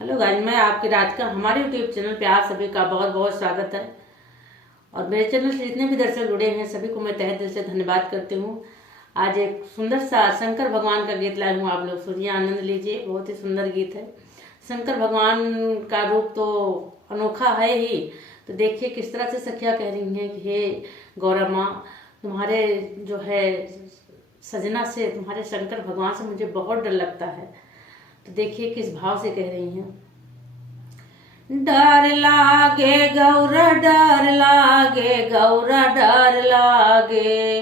Hello guys, मैं आपकी राधिका। हमारे यूट्यूब चैनल पे आप सभी का बहुत बहुत स्वागत है। और मेरे चैनल से जितने भी दर्शक जुड़े हैं सभी को मैं तहे दिल से धन्यवाद करती हूँ। आज एक सुंदर सा शंकर भगवान का गीत लाई हूँ, आप लोग सुनिए, आनंद लीजिए। बहुत ही सुंदर गीत है। शंकर भगवान का रूप तो अनोखा है ही। तो देखिए किस तरह से सखियाँ कह रही हैं कि हे गौरा माँ, तुम्हारे जो है सजना से, तुम्हारे शंकर भगवान से मुझे बहुत डर लगता है। तो देखिए किस भाव से कह रही हैं। डर लागे गौरा, डर लागे गौरा, डर लागे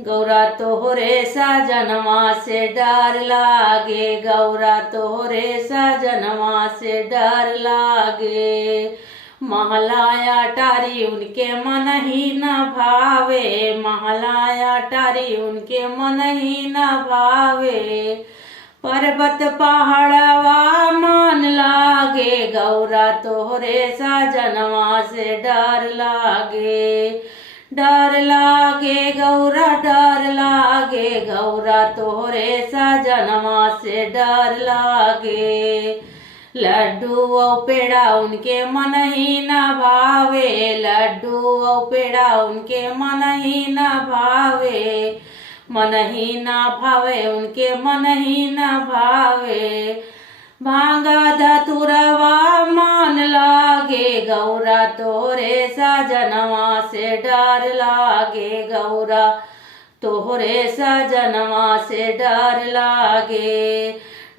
गौरा तोहरे सजनवा से डर लागे, गौरा तोहरे सजनवा से डर लागे। महलाया टारी उनके मन ही न भावे, महलाया टारी उनके मन ही न भावे। पर्वत पहाड़वा मान लागे, गौरा तोहरे सजनवा से डर लागे, डर लागे गौरा, डर लागे गौरा तोहरे सजनवा से डर लागे। लड्डू और पेड़ा उनके मन ही न भावे, लड्डू और पेड़ा उनके मन ही न भावे, मन ही ना भावे उनके मन ही ना भावे। भांगा धतुरवा मान लागे, गौरा तोहरे सजनवा से डर लागे, गौरा तोहरे सजनवा से डर लागे,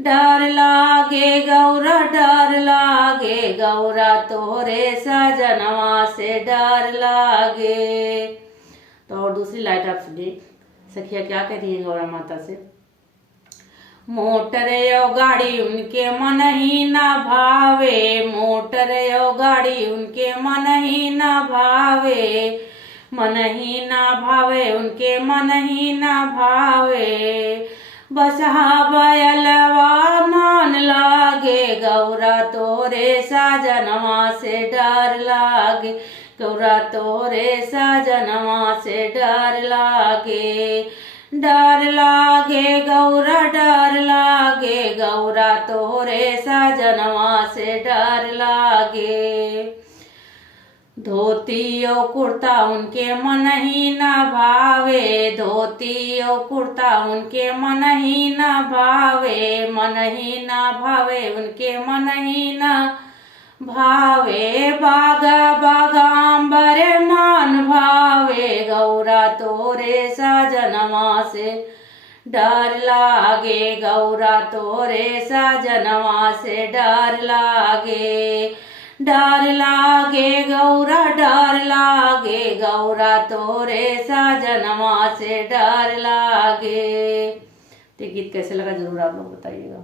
डर लागे गौरा, डर लागे गौरा तोहरे सजनवा से डर लागे। तो और दूसरी लाइट आप सुनिए, सखिया क्या कह रही है गौरा माता से। मोटर यो गाड़ी उनके मन ही न भावे, मोटर यो गाड़ी उनके मन ही न भावे, मन ही न भावे उनके मन ही न भावे। बसहा बयलवा मान लागे, गौरा तोरे सजनवा से डर लागे, गौरा तोरे सजनवा से डर लागे, डर लागे गौरा, डर लागे गौरा तोरे सजनवा से डर लागे। धोती और कुर्ता उनके मन ही न भावे, धोती और कुर्ता उनके मन ही न भावे, मन ही न भावे उनके मन ही न भावे। बागा बागांबर मान भावे, गौरा तोरे सजनवा से डर लागे, गौरा तोरे सजनवा से डर लागे, डर लागे गौरा, डर लागे गौरा तोरे सजनवा से डर लागे। तो गीत कैसे लगा जरूर आप लोग बताइएगा।